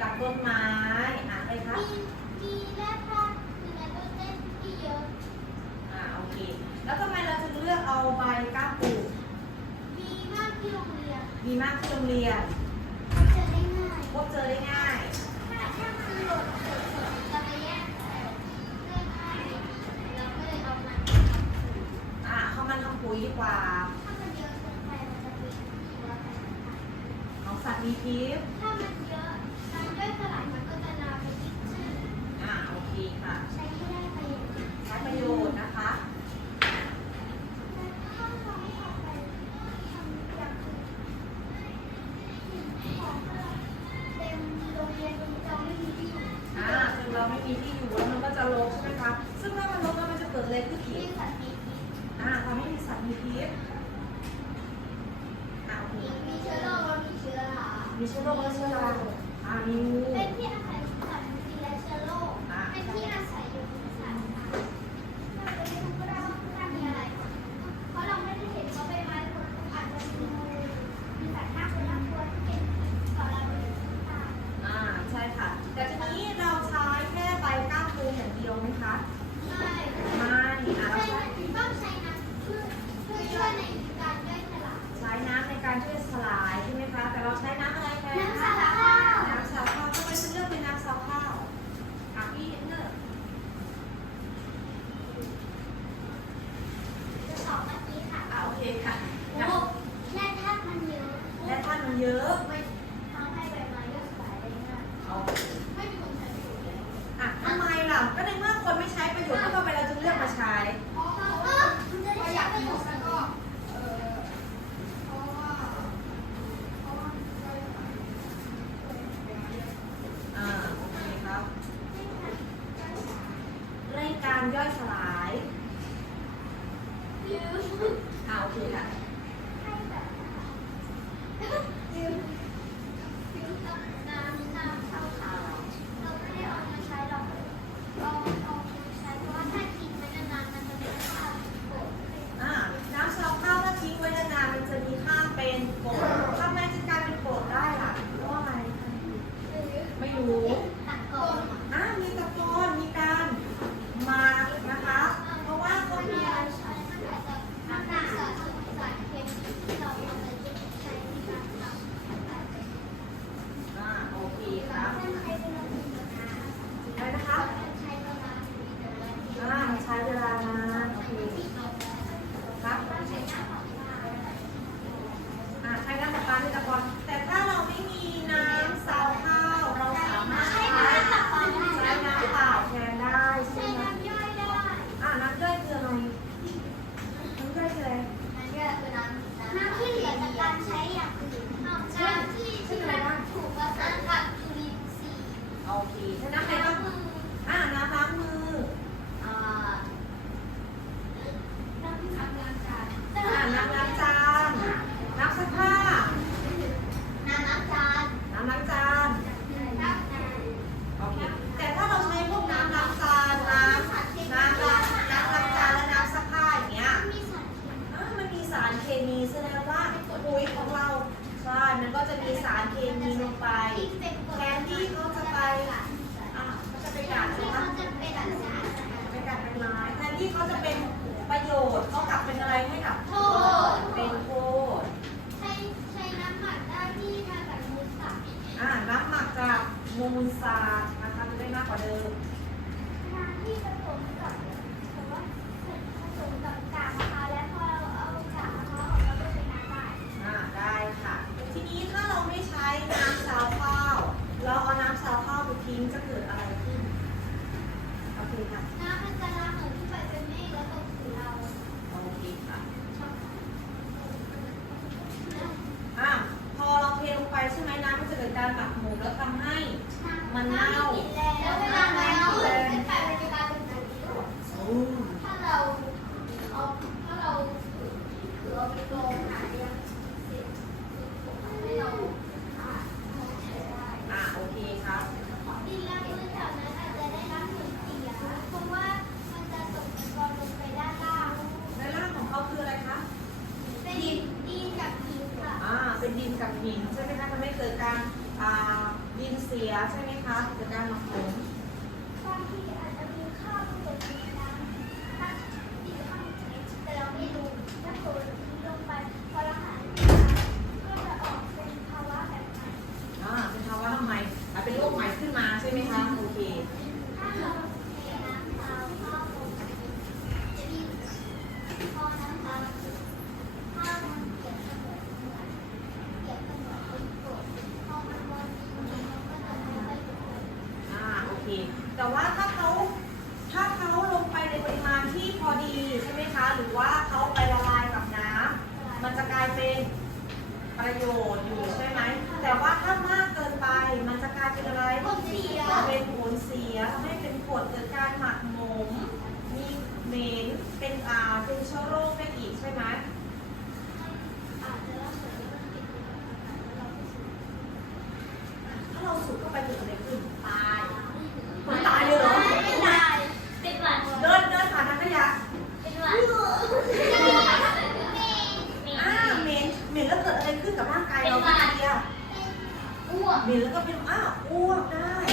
กับต้นไม้อะอไรคะ มีแร่ธาตุมีไนโตรเจนที่เยอะอ่าโอเค แล้วทำไมเราถึงเลือกเอาใบกล้าปลูกมีมากที่โรงเรียนมีมากที่โรงเรียนเจอได้ง่ายพบเจอได้ง่าย ถ้าถ้ามันหล่นเฉยๆเราไกใส่ด้วยผ้าดีก็เลยเอามัอะเขามาทำปุ๋ยดีว่า ถ้ามันเยอะเกินไปมันจะเป็นตัของสัตว์มีพิษ ใช่ไหม Love. mày เดิมน้ำที่ผสมกับแต่ว่าผสมกับกาวแล้วพอเราเอากากมล้วออกมาก็เป็นน้ำได้ได้ค่ะ ทีนี้ถ้าเราไม่ใช้น้ำซาวข้าว เราเอาน้ำซาวข้าวไปทิ้งจะเกิดอะไรขึ้นโอเคค่ะ น้ำมันจะล้เหมือนไปเป็นเมฆแล้วตกถึงเราโอเคค่ะพอเราเทลงไปใช่ไหมน้ำมันจะเกิดการหมักหมูแล้วทำให้ มันเน่า อันนี้คือข้าวต้มนะ บินแล้วก็เป็นอ้าวอ้วกได้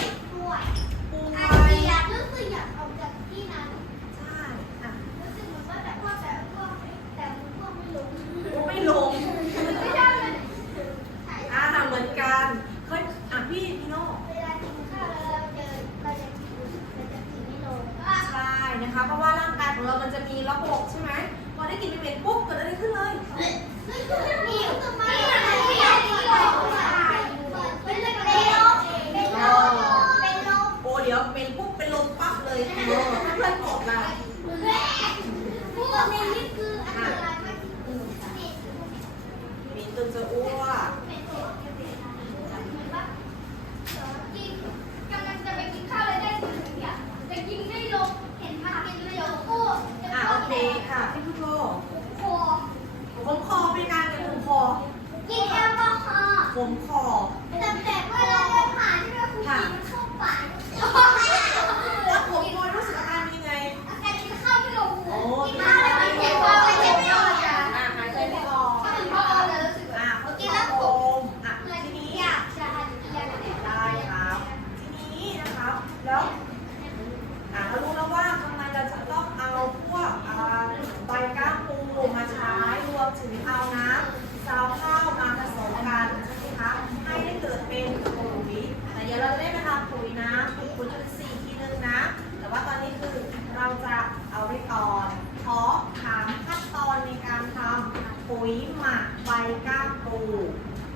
เราจะเอาไปตอนเพาะถามขั้นตอนในการทำปุ๋ยหมักใบก้ามปู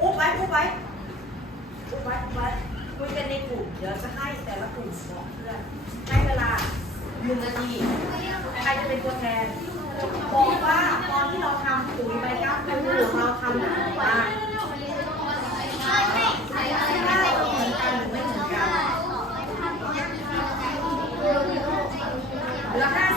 อุ๊บไว้อุ๊บไว้อุ๊บไว้อุ๊บไว้คุยกันในกลุ่มเดี๋ยวจะให้แต่ละกลุ่มบอกเพื่อนให้เวลาหนึ่งนาทีใครจะเป็นตัวแทนบอกว่าตอนที่เราทำปุ๋ยใบก้ามปูเราทำหนังไลา là hai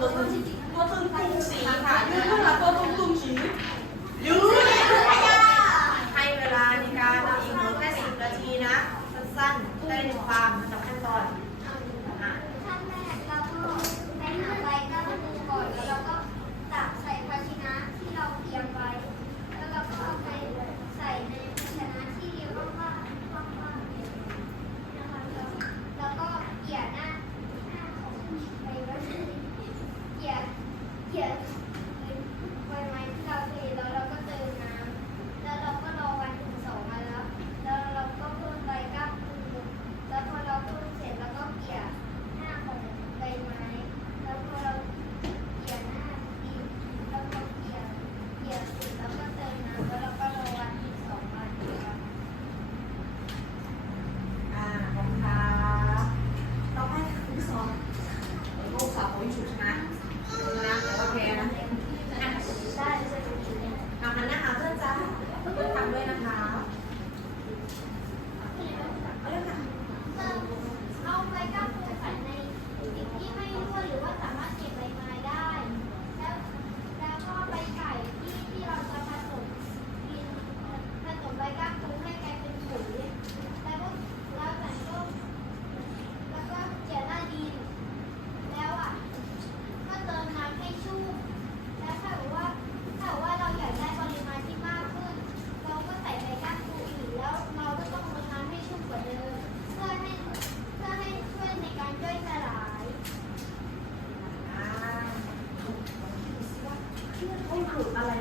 ตัวตึงตัวตึงกรุงศรีค่ะ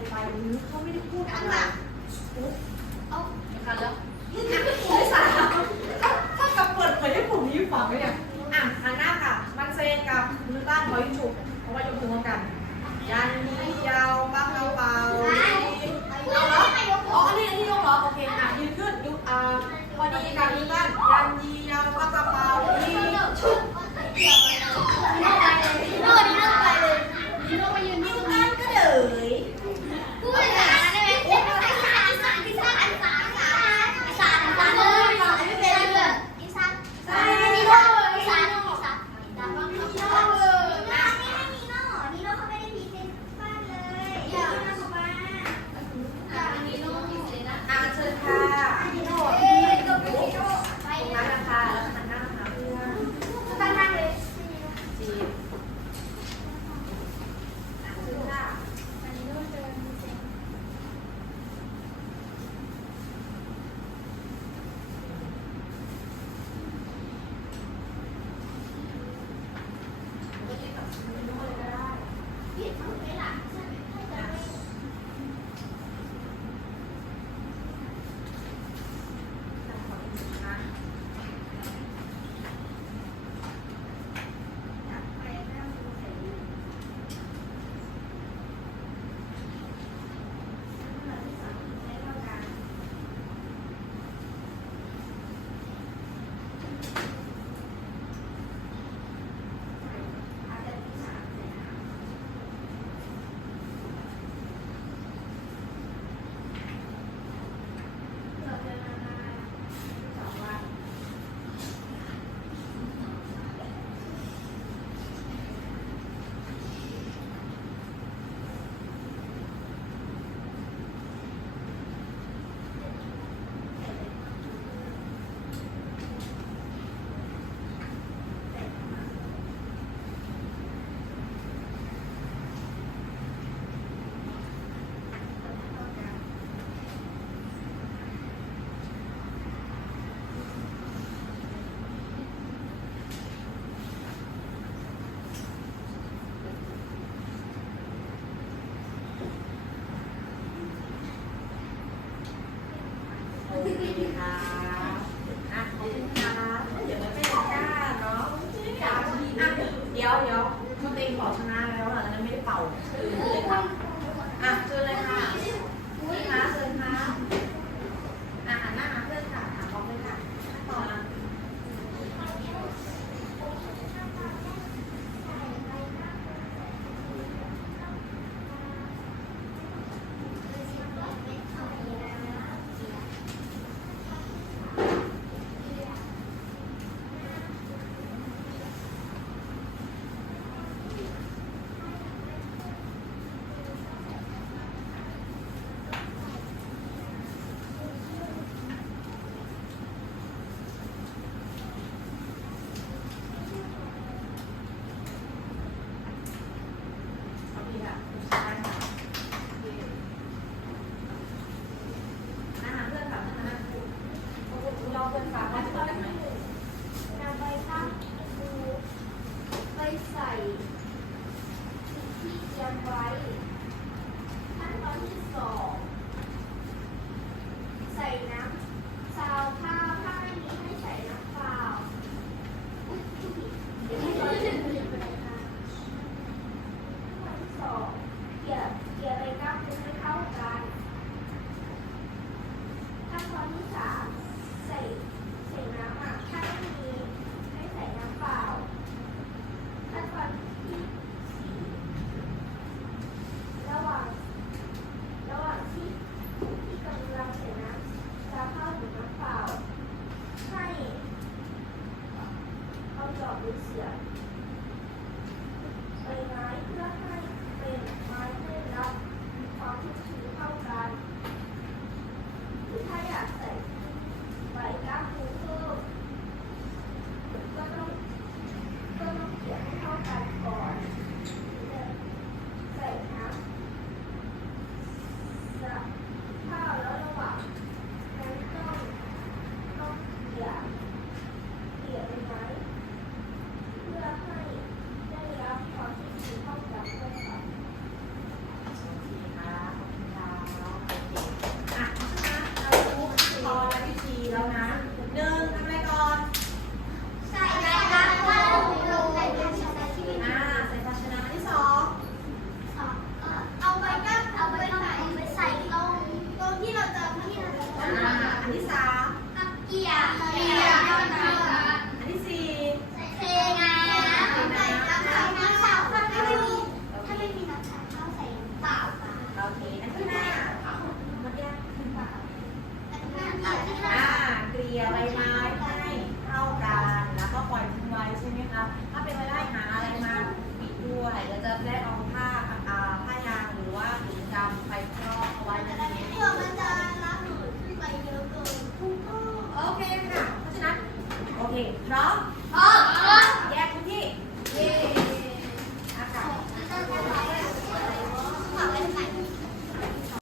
ไปหรือเขาไม่ได้พูดอะไรปุ๊บเอานะคะแล้ว Màu xanh. รือเ